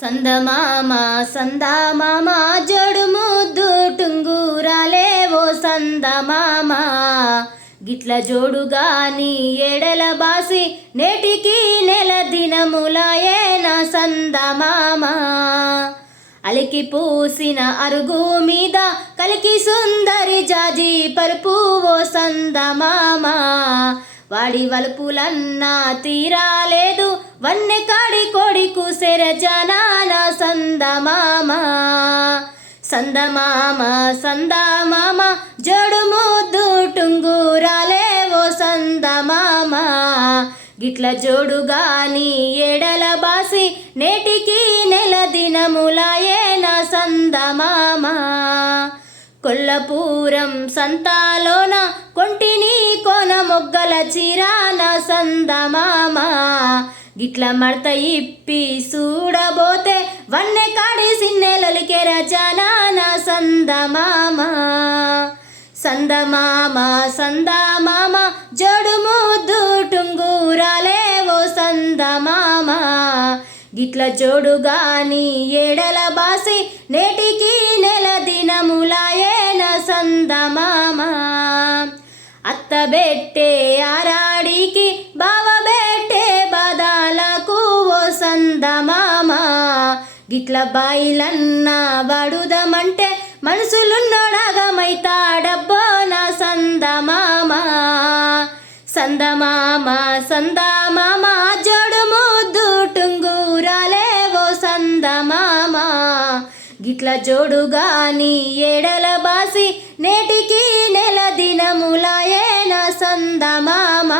సందమామ సందమామ జోడు ముద్దు టుంగురాలే ఓ సందమామ గిట్ల జోడుగాని ఎడల బాసి నేటికి నెల దినములాయే నా సందమామ అలికి పూసిన అరుగు మీద కలికి సుందరి జాజి పరుపు ఓ సందమామ వాడి వలుపులన్నా తీరాలేదు వన్నె కాడి కోడి కూసెర జనాన సందమామ సందమామ సందమామ జోడు ముద్దు టుంగురాలే ఓ సందమామ గిట్ల జోడుగాని ఎడల బాసి నేటికి నెల దినములాయే నా సందమామ కొల్లపూరం సంతాలోన కొంటిని కోన మొగ్గల చిరాన సందమామ గిట్ల మడత ఇప్పి చూడబోతే వన్నె కాడి సిన్నెలలికెర జనాన సందమామ సందమామ సందమామ జోడు ముద్దు టుంగురాలే ఓ సందమామ గిట్ల జోడుగాని ఎడల బాసి నేటికి నెల దినములాయే నా సందమామ అత్త బెట్టే ఆరాడికి బావ బెట్టే బాధాలకు ఓ సందమామ గిట్ల బాయిలన్నా బడుదమంటే మనసులున్నోడగమైతాడబ్బో నా సందమామ సందమామ సందమామ జోడు ముద్దు టుంగురాలే ఓ సందమామ గిట్ల జోడుగాని ఎడల బాసి నేటికి నెల దినములాయే నా సందమామ